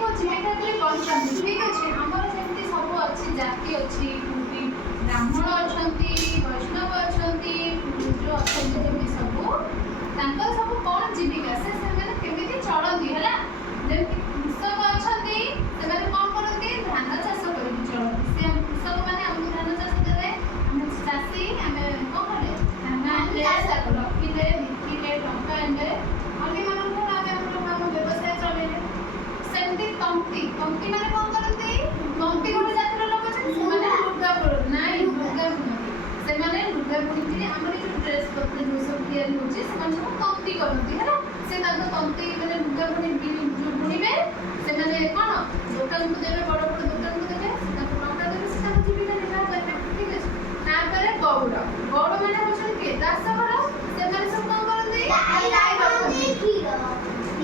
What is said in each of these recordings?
ମୋ ଜୀବିକା କରି ବଞ୍ଚନ୍ତି। ଠିକ୍ ଅଛି, ଆମର ସେମିତି ସବୁ ଅଛି, ଜାତି ଅଛି, ବ୍ରାହ୍ମଣ ଅଛନ୍ତି, ବୈଷ୍ଣବ ଅଛନ୍ତି, ଯେଉଁ ଅଛନ୍ତି ଯେମିତି ସବୁ ତାଙ୍କର ସବୁ କ'ଣ ଜୀବିକା, ସେମାନେ କେମିତି ଚଳନ୍ତି ହେଲା। ଯେମିତି କୃଷକ ଅଛନ୍ତି, ସେମାନେ କ'ଣ କରନ୍ତି, ଧାନ ଚାଷ କରିକି ଚଳନ୍ତି। ସେ କୃଷକମାନେ ଆମକୁ ଧାନ ଚାଷ ଦେଲେ, ଆମେ ଚାଷୀ, ଆମେ କ'ଣ କଲେ, ଧାନ ଆଣିଲେ, ତାକୁ ରଖିଲେ, ବିକିଲେ, ଟଙ୍କା ଆଣିଲେ, ଅନ୍ୟମାନଙ୍କୁ ଆମେ ଆମ ବ୍ୟବସାୟ ଚଳେଇଲେ। ସେମିତି ତନ୍ତୀ ମାନେ କ'ଣ କରନ୍ତି, ତନ୍ତୀ ଗୋଟେ ଜାତିର ଲୋକ ଅଛନ୍ତି, ସେମାନେ ଲୁଗା ବୁଣନ୍ତି, ନାଇଁ ଲୁଗା ବୁଣନ୍ତି, ସେମାନେ ଲୁଗା ବୁଣିକିରି ଆମର ଯେଉଁ ଡ୍ରେସ୍ ପତ୍ର ଯେଉଁ ସବୁ ତିଆରି ହେଉଛି ସେମାନେ ସବୁ ତନ୍ତୀ କରନ୍ତି ହେଲା। ସେ ତାଙ୍କ ତନ୍ତୀ ମାନେ ଲୁଗା ବୁଣିବେ, ସେମାନେ କ'ଣ ଦୋକାନକୁ ଦେବେ, ବଡ଼ ବଡ଼ ଦୋକାନକୁ ଦେବେ, ସେ ତାଙ୍କୁ ଟଙ୍କା ଦେବେ, ସେ ତାଙ୍କ ଜୀବିକା ନିର୍ବାହ କରିବେ। ଠିକ୍ ଅଛି। ତାପରେ ଗଉଡ଼ ମାନେ ହେଉଛନ୍ତି କିଏ, ଦାସଘର, ସେମାନେ ସବୁ କ'ଣ କରନ୍ତି,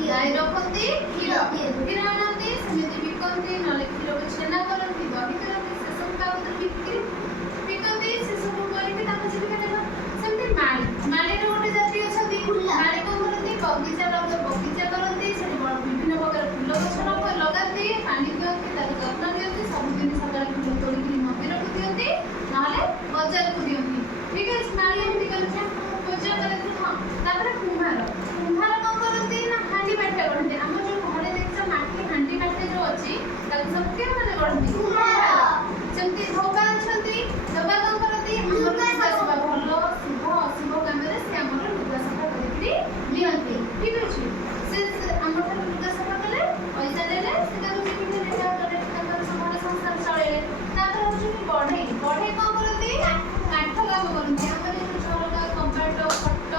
ଗାଈ ରଖନ୍ତି, କ୍ଷୀର ଆଣନ୍ତି, ସେମିତି ବିକନ୍ତି, ନହେଲେ କ୍ଷୀରକୁ ଛେନା କରନ୍ତି, ଦହି କରନ୍ତି, ସେସବୁ ବାବଦରେ ବିକନ୍ତି, ସେସବୁ କରିକି ତାଙ୍କ ଜୀବିକା ନିର୍ବାହ। ସେମିତି ମାଳିର ଗୋଟେ ଜାତି ଅଛନ୍ତି, ମାଳି କ'ଣ କରନ୍ତି, ବଗିଚା କରନ୍ତି, ସେଠି ବିଭିନ୍ନ ପ୍ରକାର ଫୁଲ ଗଛ ଲଗାନ୍ତି, ପାଣି ଦିଅନ୍ତି, ତାକୁ ଯତ୍ନ ଦିଅନ୍ତି, ସବୁଦିନ ସକାଳେ ଫୁଲ ତୋଳିକି ମନ୍ଦିରକୁ ଦିଅନ୍ତି, ନହେଲେ ବଜାରକୁ ଦିଅନ୍ତି। ଠିକ୍ ଅଛି, ମାଳି ଏମିତି କରନ୍ତି, ପୂଜା କରନ୍ତି। ହଁ, ତାପରେ କୁମ୍ଭାର କ'ଣ କରନ୍ତି ନା ହାଣ୍ଡି ମାଠିଆ ଗଢ଼ନ୍ତି। ଆମର ଯେଉଁ ଘରେ ଦେଖିଛ ମାଟି ହାଣ୍ଡି ମାଠିଆ ଯେଉଁ ଅଛି ତାକୁ ସବୁ କେଉଁମାନେ ଗଢ଼ନ୍ତି, ସେମିତି ଧୋବା ଅଛନ୍ତି, ଧୋବା କ'ଣ କରନ୍ତି, ଆମର ଲୁଗା ସଫା, ଭଲ ଶୁଭ ଅଶୁଭ କାମରେ ସେ ଆମର ଲୁଗା ସଫା କରିକିରି ନିଅନ୍ତି। ଠିକ୍ ଅଛି, ସେ ଆମଠାରୁ ଲୁଗା ସଫା କଲେ, ପଇସା ଦେଲେ, ସେ ତାକୁ ଜୀବିକା ନିର୍ବାହ କଲେ, ତାଙ୍କର ସବୁବେଳେ ସଂସାର ଚଳେଇଲେ। ତାପରେ ହେଉଛନ୍ତି ବଢ଼େଇ କ'ଣ କରନ୍ତି, କାଠ କାମ କରନ୍ତି। ଆମର ଯେଉଁ ଝରକା, କବାଟ, ଖଟ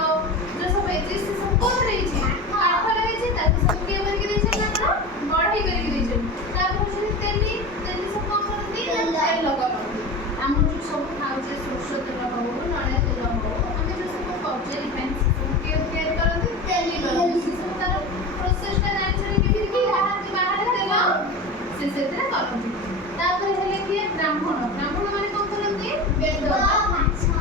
ଯେଉଁ ସବୁ ହେଇଛି ସେ ସବୁ କୋଉଥିରେ ହେଇଛି, କାଠରେ ହେଇଛି, ତାକୁ ସବୁ କିଏ କରିକି ଦେଇଛନ୍ତି, ଆମର ବଢ଼େଇ କରିକି ଦେଇଛନ୍ତି। ତାପରେ ହେଉଛନ୍ତି ତେଲି ସବୁ କ'ଣ କରନ୍ତି, ତେଲ କରନ୍ତି। ଆମର ଯେଉଁ ସବୁ ଖାଉଛେ ସୋରିଷ ତେଲ ହଉ, ନଡ଼ିଆ ତେଲ ହଉ, ଆମେ ଯେଉଁ ସବୁ କରୁଛେ ରିଫାଇନ୍, ସେ ସବୁ କିଏ ତିଆରି କରନ୍ତି, ତେଲି କରନ୍ତି। ସେ ସବୁ ତାର ପ୍ରୋସେସଟା ଜାଣିଛନ୍ତି କେମିତି ବାହାରେ ତେଲ ସେ ସେଥିରେ କରନ୍ତି। ତାପରେ ହେଲେ କିଏ, ବ୍ରାହ୍ମଣ ମାନେ କ'ଣ କରନ୍ତି, ବେଦ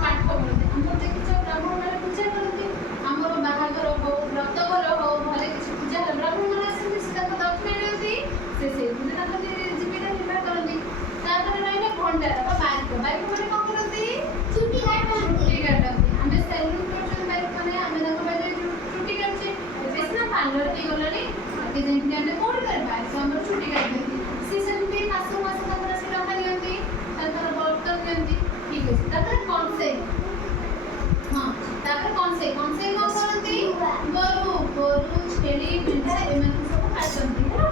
ପାଠ କରନ୍ତି। ଆମର ଦେଖିଛ ବ୍ରାହ୍ମଣ ମାନେ ପୂଜା କରନ୍ତି, ଆମର ବାହାଘର ହଉ, ବ୍ରତଘର ହଉ, ଘରେ କିଛି ପୂଜା ହେଲେ ବ୍ରାହ୍ମଣ ମାନେ ଆସନ୍ତି, ସେ ତାଙ୍କ ଦକ୍ଷିଣା ଦିଅନ୍ତି, ସେ ସେଇଥିରେ ତାଙ୍କ ଜୀବିକା ନିର୍ବାହ କରନ୍ତି। ତାପରେ ରହିଲେ ଭଣ୍ଡାର ବା ବାରିକ ମାନେ କ'ଣ କରନ୍ତି, ଚୁଟି କାଟନ୍ତି। ଆମେ ସେଲୁନ୍ କରୁଛନ୍ତି ବାରିକ ମାନେ, ଆମେ ତାଙ୍କ ବାରିରେ ଚୁଟି କାଟୁଛେ। ଏବେ ସିନା ପାର୍ଲର ହେଇଗଲାଣି, ଆଗେ ଯାଇକି ଆମେ କୋଉଠି କରିବା, ବାରିକ ଆମର ଚୁଟି କାଟନ୍ତି। ସିଏ ସେମିତି ମାସକୁ ମାସ ତାଙ୍କର ଆସି ଟଙ୍କା ନିଅନ୍ତି, ତାଙ୍କର ବର୍ତ୍ତନ ନିଅନ୍ତି। ଠିକ୍ ଅଛି। ତାପରେ କଂସେଇ, ହଁ, ତାପରେ କଂସେଇ କ'ଣ କରନ୍ତି, ଗୋରୁ ଛେଳି ମେଣ୍ଢା ଏମାନଙ୍କୁ ସବୁ କାଟନ୍ତି ହେଲା।